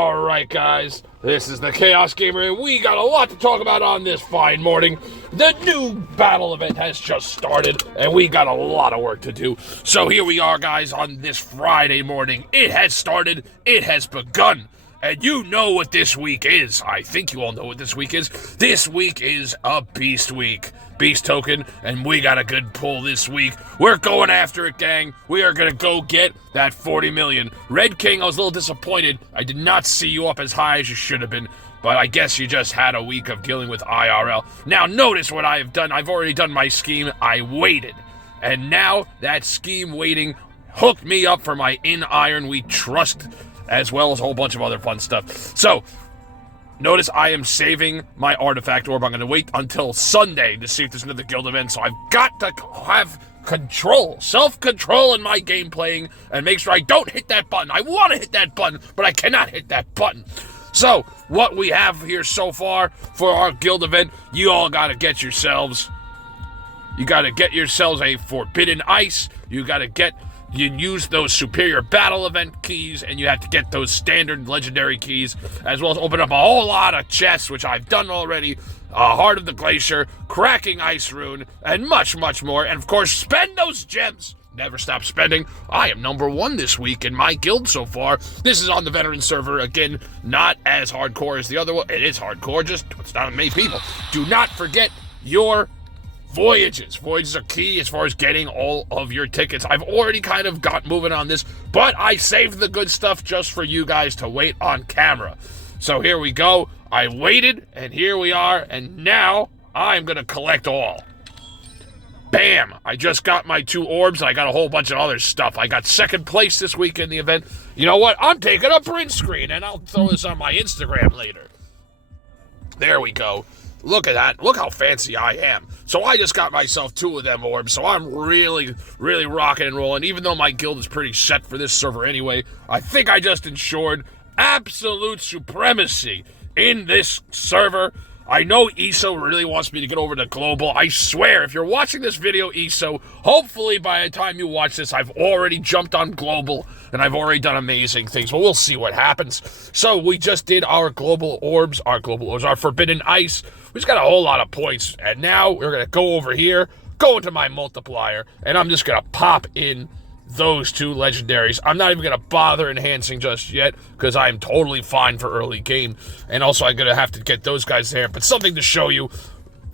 Alright guys, this is the Chaos Gamer and we got a lot to talk about on this fine morning. The new battle event has just started and we got a lot of work to do. So here we are guys on this Friday morning. It has started, it has begun. And you know what this week is. I think you all know what this week is. This week is a Beast Week. Beast token, and we got a good pull this week. We're going after it, gang. We are going to go get that 40 million. Red King, I was a little disappointed. I did not see you up as high as you should have been, but I guess you just had a week of dealing with IRL. Now, notice what I have done. I've already done my scheme. I waited. And now that scheme waiting hooked me up for my In Iron We Trust, as well as a whole bunch of other fun stuff. So, notice I am saving my artifact orb. I'm going to wait until Sunday to see if there's another guild event. So I've got to have control, self-control in my game playing and make sure I don't hit that button. I want to hit that button, but I cannot hit that button. So what we have here so far for our guild event, you all got to get yourselves. You got to get yourselves a Forbidden Ice. You use those superior battle event keys, and you have to get those standard legendary keys, as well as open up a whole lot of chests, which I've done already. Heart of the Glacier, Cracking Ice Rune, and much, much more. And of course, spend those gems. Never stop spending. I am number 1 this week in my guild so far. This is on the veteran server. Again, not as hardcore as the other one. It is hardcore, just it's not many people. Do not forget your Voyages. Voyages are key as far as getting all of your tickets. I've already kind of got moving on this, but I saved the good stuff just for you guys to wait on camera. So here we go. I waited, and here we are, and now I'm going to collect all. Bam! I just got my 2 orbs, and I got a whole bunch of other stuff. I got 2nd place this week in the event. You know what? I'm taking a print screen, and I'll throw this on my Instagram later. There we go. Look at that. Look how fancy I am. So I just got myself 2 of them orbs, so I'm really, really rocking and rolling. Even though my guild is pretty set for this server anyway, I think I just ensured absolute supremacy in this server. I know ESO really wants me to get over to global. I swear, if you're watching this video, ESO, hopefully by the time you watch this, I've already jumped on global, and I've already done amazing things. But we'll see what happens. So we just did our global orbs, our Forbidden Ice. We just got a whole lot of points, and now we're going to go over here, go into my multiplier, and I'm just going to pop in those 2 legendaries. I'm not even going to bother enhancing just yet, because I'm totally fine for early game. And also, I'm going to have to get those guys there. But something to show you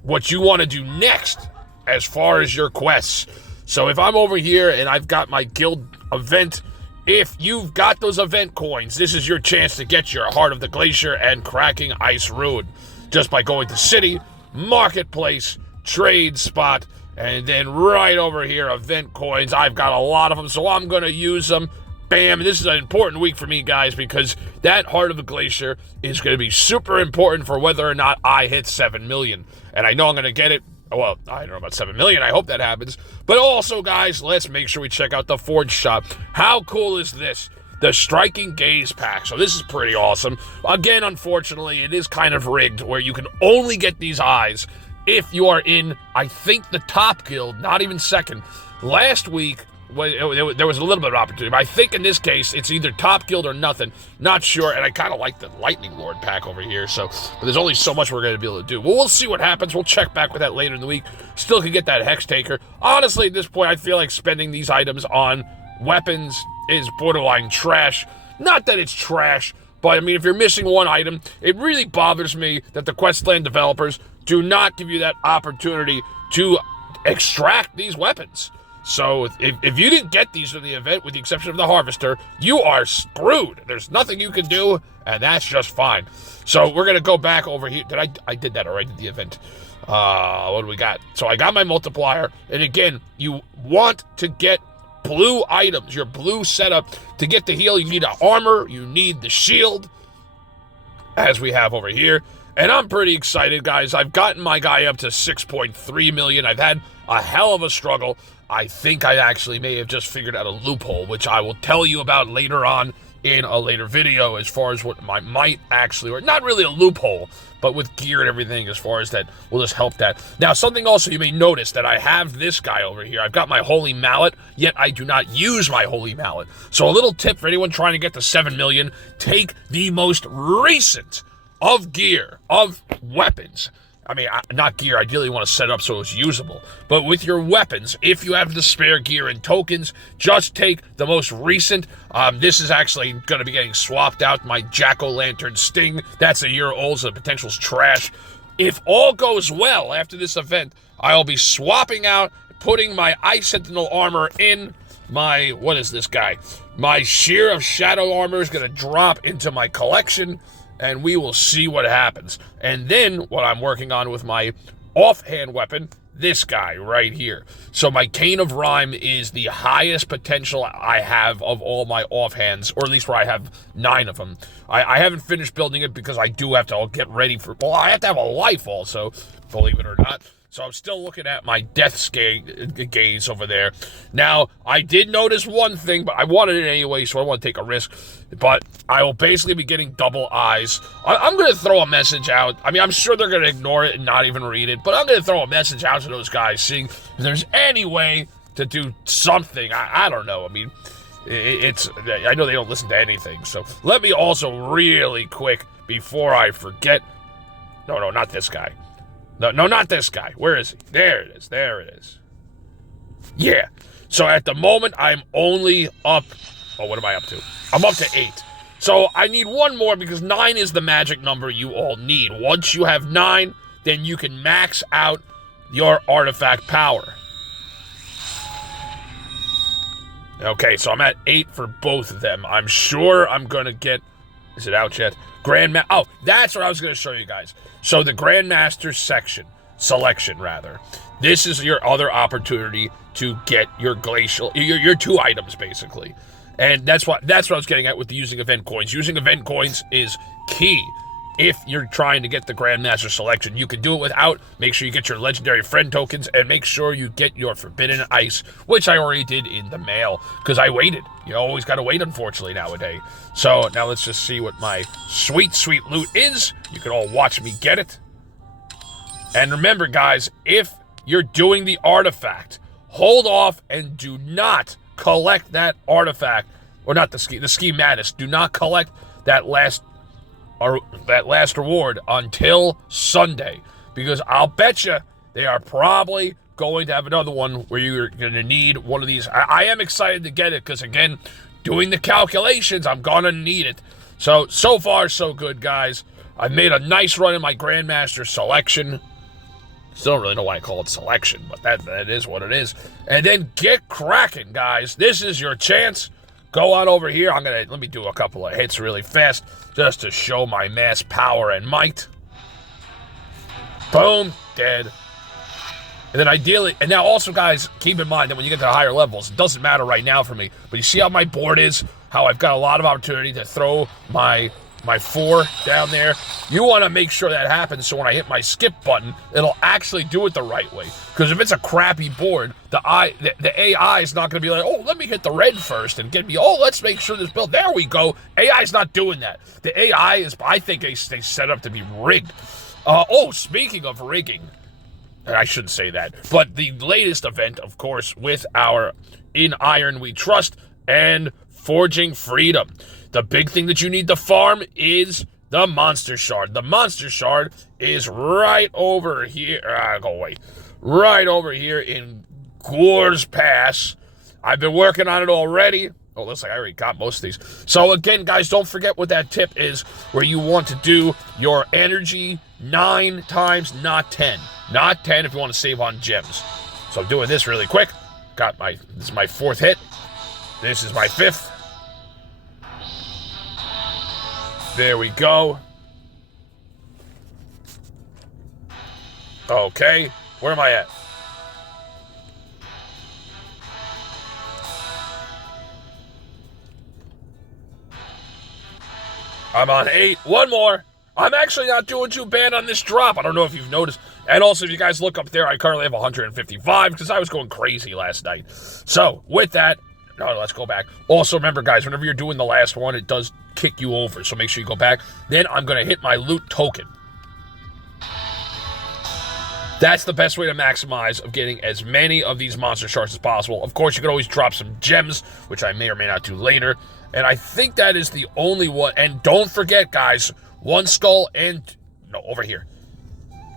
what you want to do next as far as your quests. So if I'm over here and I've got my guild event, if you've got those event coins, this is your chance to get your Heart of the Glacier and Cracking Ice Rune. Just by going to City, Marketplace, Trade Spot, and then right over here, event coins. I've got a lot of them, so I'm going to use them. Bam. This is an important week for me, guys, because that Heart of the Glacier is going to be super important for whether or not I hit 7 million. And I know I'm going to get it. Well, I don't know about 7 million. I hope that happens. But also, guys, let's make sure we check out the Forge Shop. How cool is this? The Striking Gaze pack. So this is pretty awesome. Again, unfortunately, it is kind of rigged where you can only get these eyes if you are in, I think, the top guild, not even second. Last week, there was a little bit of opportunity, but I think in this case, it's either top guild or nothing. Not sure, and I kind of like the Lightning Lord pack over here, but there's only so much we're going to be able to do. Well, we'll see what happens. We'll check back with that later in the week. Still can get that Hex Taker. Honestly, at this point, I feel like spending these items on weapons is borderline trash. Not that it's trash, but I mean, if you're missing one item, it really bothers me that the Questland developers do not give you that opportunity to extract these weapons. So if you didn't get these from the event, with the exception of the Harvester, you are screwed. There's nothing you can do, and that's just fine. So we're going to go back over here. I did that already, the event. What do we got? So I got my multiplier, and again, you want to get blue items, your blue setup. To get the heal, you need an armor, you need the shield, as we have over here. And I'm pretty excited, guys. I've gotten my guy up to 6.3 million. I've had a hell of a struggle. I think I actually may have just figured out a loophole, which I will tell you about later on in a later video as far as what might actually, or not really a loophole, but with gear and everything as far as that will just help that. Now, something also you may notice that I have this guy over here. I've got my holy mallet, yet I do not use my holy mallet. So a little tip for anyone trying to get to 7 million, take the most recent of gear, of weapons. I mean, not gear. Ideally, you want to set it up so it's usable. But with your weapons, if you have the spare gear and tokens, just take the most recent. This is actually going to be getting swapped out. My Jack-o'-lantern Sting. That's a year old, so the potential's trash. If all goes well after this event, I'll be swapping out, putting my Ice Sentinel armor in my, what is this guy? My Shear of Shadow armor is going to drop into my collection, and we will see what happens. And then what I'm working on with my offhand weapon, this guy right here. So my Cane of Rhyme is the highest potential I have of all my offhands, or at least where I have 9 of them. I haven't finished building it because I do have to get ready for, well, I have to have a life also, believe it or not. So I'm still looking at my death gaze over there. Now, I did notice one thing, but I wanted it anyway, so I don't want to take a risk. But I will basically be getting double eyes. I'm going to throw a message out. I mean, I'm sure they're going to ignore it and not even read it, but I'm going to throw a message out to those guys, seeing if there's any way to do something. I don't know. I mean, I know they don't listen to anything. So let me also really quick, before I forget. No, not this guy. No, not this guy. Where is he? There it is. There it is. Yeah. So at the moment, I'm only up. Oh, what am I up to? I'm up to 8. So I need one more because 9 is the magic number you all need. Once you have 9, then you can max out your artifact power. Okay, so I'm at 8 for both of them. I'm sure I'm going to get... Is it out yet? Oh, that's what I was going to show you guys. So the Grandmaster selection, rather. This is your other opportunity to get your glacial, your 2 items, basically. And that's what I was getting at with the using event coins. Using event coins is key if you're trying to get the Grandmaster selection. You can do it without. Make sure you get your legendary friend tokens, and make sure you get your forbidden ice, which I already did in the mail, because I waited. You always got to wait, unfortunately, nowadays. So now let's just see what my sweet, sweet loot is. You can all watch me get it. And remember, guys, if you're doing the artifact, hold off and do not collect that artifact, or not the schematis. Do not collect that last reward until Sunday, because I'll bet you they are probably going to have another one where you're going to need one of these. I am excited to get it because, again, doing the calculations, I'm going to need it. So far, so good, guys. I've made a nice run in my Grandmaster selection. Still don't really know why I call it selection, but that is what it is. And then get cracking, guys. This is your chance. Go on over here. Let me do a couple of hits really fast just to show my mass power and might. Boom, dead. And then ideally, and now also, guys, keep in mind that when you get to the higher levels, it doesn't matter right now for me, but you see how my board is, how I've got a lot of opportunity to throw my 4 down there. You want to make sure that happens so when I hit my skip button, it'll actually do it the right way. Because if it's a crappy board, the AI is not going to be like, oh, let me hit the red first and get me, oh, let's make sure this build, there we go. AI is not doing that. The AI is, I think they set up to be rigged. Speaking of rigging, and I shouldn't say that, but the latest event, of course, with our In Iron We Trust and Forging Freedom. The big thing that you need to farm is the Monster Shard. The Monster Shard is right over here. Go away. Right over here in Gore's Pass. I've been working on it already. Oh, looks like I already got most of these. So again, guys, don't forget what that tip is, where you want to do your energy 9 times, not 10. Not 10 if you want to save on gems. So I'm doing this really quick. This is my 4th hit. This is my 5th. There we go. Okay, where am I at? I'm on 8. One more. I'm actually not doing too bad on this drop. I don't know if you've noticed. And also, if you guys look up there, I currently have 155 because I was going crazy last night. So, with that, No, let's go back. Also, remember, guys, whenever you're doing the last one, it does kick you over, so make sure you go back. Then I'm going to hit my loot token. That's the best way to maximize of getting as many of these monster sharks as possible. Of course, you can always drop some gems, which I may or may not do later. And I think that is the only one. And don't forget, guys, one skull and... No, over here.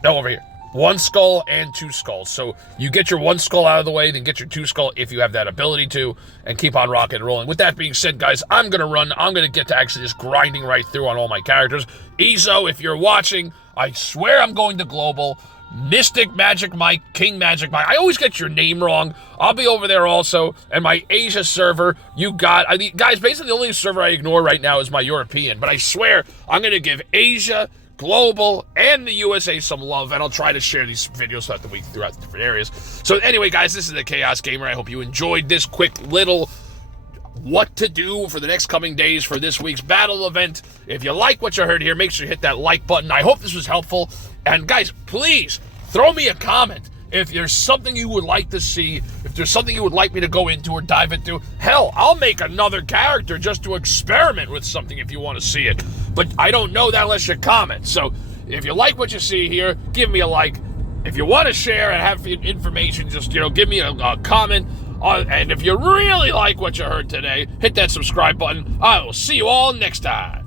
No, over here. One skull and two skulls. So you get your one skull out of the way, then get your two skull if you have that ability to, and keep on rocking and rolling. With that being said, guys, I'm going to run. I'm going to get to actually just grinding right through on all my characters. Ezo, if you're watching, I swear I'm going to global. Mystic Magic Mike, King Magic Mike. I always get your name wrong. I'll be over there also. And my Asia server, you got... I mean, guys, basically the only server I ignore right now is my European. But I swear, I'm going to give Asia, Global, and the USA some love. And I'll try to share these videos throughout the week throughout the different areas. So anyway, guys, this is the Chaos Gamer. I hope you enjoyed this quick little... what to do for the next coming days for this week's battle event. If you like what you heard here, make sure you hit that like button. I hope this was helpful. And guys, please throw me a comment if there's something you would like to see, if there's something you would like me to go into or dive into. Hell, I'll make another character just to experiment with something if you want to see it. But I don't know that unless you comment. So if you like what you see here, give me a like. If you want to share and have information, just, give me a comment. And if you really like what you heard today, hit that subscribe button. I will see you all next time.